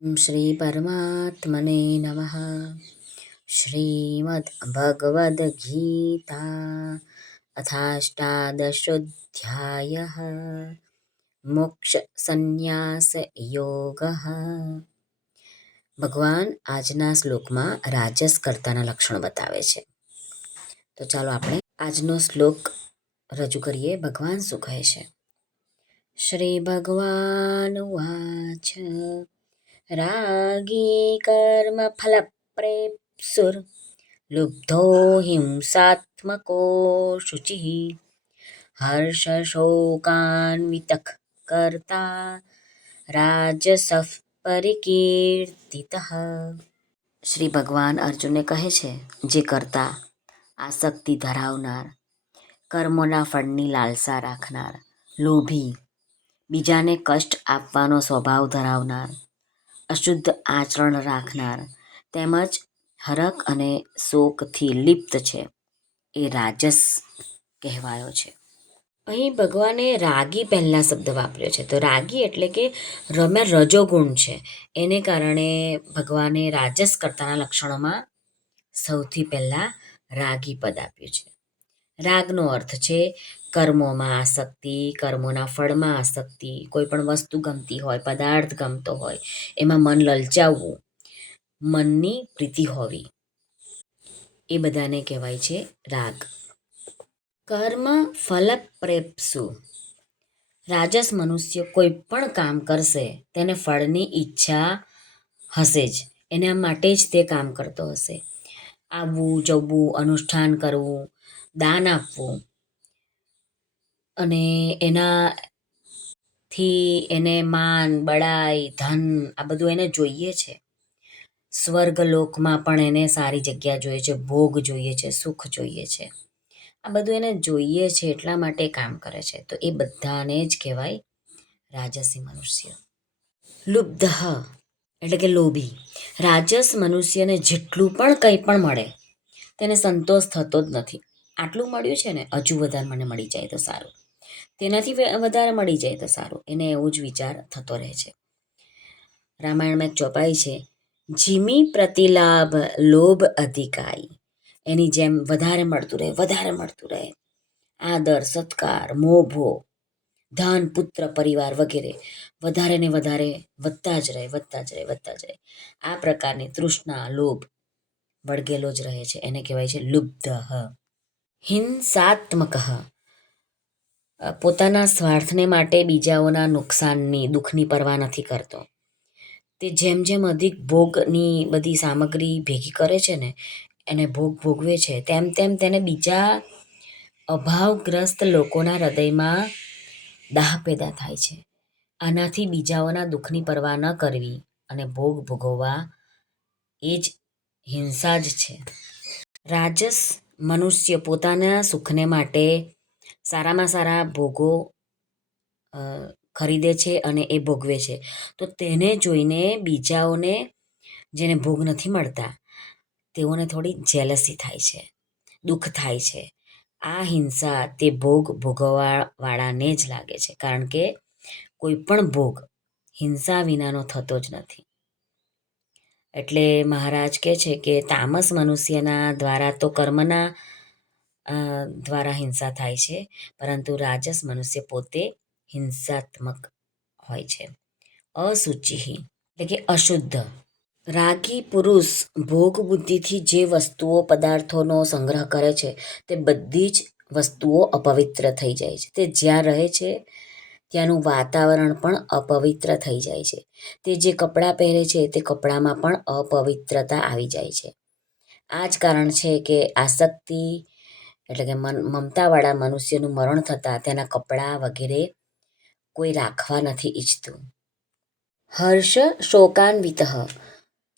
શ્રી પરમાત્મને નમઃ. શ્રીમદ્ ભગવદ્ ગીતા અથાષ્ટાદશોऽધ્યાયઃ મોક્ષ સંન્યાસ યોગઃ. ભગવાન આજના શ્લોકમાં રાજસ કર્તાના લક્ષણો બતાવે છે. તો ચાલો આપણે આજનો શ્લોક રજૂ કરીએ. ભગવાન શું કહે છે? શ્રી ભગવાન વાચ રાગી કર્મ ફલ પ્રેપ્સુર લુબ્ધો હિંસાત્મકો શુચિ હર્ષ શોકાન્વિતઃ કર્તા રાજસઃ પરિકીર્તિતઃ. શ્રી ભગવાન અર્જુનને કહે છે, જે કરતા, આસક્તિ ધરાવનાર, કર્મોના ફળની લાલસા રાખનાર, લોભી, બીજાને કષ્ટ આપવાનો સ્વભાવ ધરાવનાર, અશુદ્ધ આચરણ રાખનાર તેમજ હરખ અને શોકથી લિપ્ત છે, એ રાજસ કહેવાયો છે. અહીં ભગવાને રાગી પહેલા શબ્દ વાપર્યો છે. તો રાગી એટલે કે રજોગુણ છે, એને કારણે ભગવાને રાજસ કર્તાના લક્ષણોમાં સૌથી પહેલા રાગી પદ આપ્યું છે. રાગનો અર્થ છે કર્મોમાં આસક્તિ, કર્મોના ફળમાં આસક્તિ, કોઈ પણ વસ્તુ ગમતી હોય, પદાર્થ ગમતો હોય, એમાં મન લલચાવવું, મનની પ્રીતિ હોવી, એ બધાને કહેવાય છે રાગ. કર્મ ફલ પ્રેપ્સુ. રાજસ મનુષ્ય કોઈ પણ કામ કરશે તેને ફળની ઈચ્છા હશે જ, એના માટે જ તે કામ કરતો હશે. આવવું જવું, અનુષ્ઠાન કરવું, દાન આપવું અને એનાથી એને માન, બડાઈ, ધન આ બધું એને જોઈએ છે. સ્વર્ગલોકમાં પણ એને સારી જગ્યા જોઈએ છે, ભોગ જોઈએ છે, સુખ જોઈએ છે. આ બધું એને જોઈએ છે એટલા માટે કામ કરે છે. તો એ બધાને જ કહેવાય રાજસી મનુષ્ય. લુબ્ધ એટલે કે લોભી. રાજસ મનુષ્યને જેટલું પણ કંઈ પણ મળે તેને સંતોષ થતો જ નથી. આટલું મળ્યું છે ને, હજુ વધારે મને મળી જાય તો સારું, તેનાથી વધારે મળી જાય તો સારું, એને એવું જ વિચાર થતો રહે છે. રામાયણમાં એક ચોપાઈ છે, જીમી પ્રતિલાભ લોભ અધિકાઈ. એની જેમ વધારે મળતું રહે, વધારે મળતું રહે. આદર, સત્કાર, મોભો, ધન, પુત્ર, પરિવાર વગેરે વધારે ને વધારે વધતા જ રહે, વધતા જ રહે, વધતા જ રહે. આ પ્રકારની તૃષ્ણા, લોભ વળગેલો જ રહે છે. એને કહેવાય છે લુબ્ધ. હિંસાત્મક. પોતાના સ્વાર્થને માટે બીજાઓના નુકસાનની, દુઃખની પરવા નથી કરતો. તે જેમ જેમ અધિક ભોગની બધી સામગ્રી ભેગી કરે છે ને, એને ભોગવે છે, તેમ તેમ તેને બીજા અભાવગ્રસ્ત લોકોના હૃદયમાં દાહ પેદા થાય છે. આનાથી બીજાઓના દુઃખની પરવા ન કરવી અને ભોગ ભોગવવા એ જ હિંસા જ છે. રાજસ મનુષ્ય પોતાના સુખને માટે સારામાં સારા ભોગો ખરીદે છે અને એ ભોગવે છે. તો તેને જોઈને બીજાઓને, જેને ભોગ નથી મળતા, તેઓને થોડી જેલસી થાય છે, દુઃખ થાય છે. આ હિંસા તે ભોગ ભોગવવાવાળાને જ લાગે છે, કારણ કે કોઈ પણ ભોગ હિંસા વિનાનો થતો જ નથી. એટલે મહારાજ કહે છે કે તામસ મનુષ્યના દ્વારા તો કર્મના દ્વારા હિંસા થાય છે, પરંતુ રાજસ મનુષ્ય પોતે હિંસાત્મક હોય છે. અશુચિ એટલે કે અશુદ્ધ. રાગી પુરુષ ભોગ બુદ્ધિથી જે વસ્તુઓ, પદાર્થોનો સંગ્રહ કરે છે તે બધી જ વસ્તુઓ અપવિત્ર થઈ જાય છે. તે જ્યાં રહે છે ત્યાંનું વાતાવરણ પણ અપવિત્ર થઈ જાય છે. તે જે કપડાં પહેરે છે તે કપડામાં પણ અપવિત્રતા આવી જાય છે. આ જ કારણ છે કે આસક્તિ એટલે કે મમતાવાળા મનુષ્યનું મરણ થતાં તેના કપડાં વગેરે કોઈ રાખવા નથી ઈચ્છતું. હર્ષ શોકાન્વિત.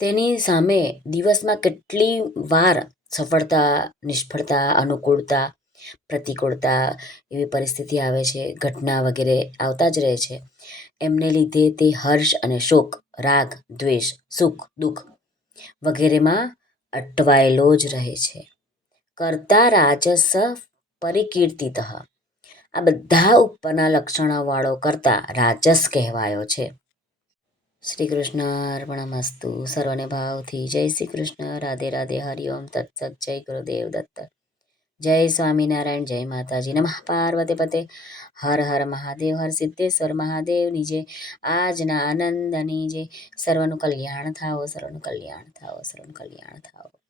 તેની સામે દિવસમાં કેટલી વાર સફળતા, નિષ્ફળતા, અનુકૂળતા, પ્રતિકૂળતા એવી પરિસ્થિતિ આવે છે, ઘટના વગેરે આવતા જ રહે છે. એમને લીધે તે હર્ષ અને શોક, રાગ, દ્વેષ, સુખ, દુઃખ વગેરેમાં અટવાયેલો જ રહે છે. કર્તા રાજસ પરિકીર્તિત. આ બધા ઉપરના લક્ષણોવાળો કર્તા રાજસ કહેવાયો છે. શ્રી કૃષ્ણ અર્પણમસ્તુ. સર્વને ભાવથી જય શ્રી કૃષ્ણ. રાધે રાધે. હરિઓમ તત્સત. જય ગુરુદેવ દત્ત. જય સ્વામિનારાયણ. જય માતાજી. નમઃ પાર્વતી પતે. હર હર મહાદેવ. હર સિદ્ધેશ્વર મહાદેવની જય. આજના આનંદની જય. સર્વનું કલ્યાણ થાઓ, સર્વનું કલ્યાણ થાઓ, સર્વનું કલ્યાણ થાઓ.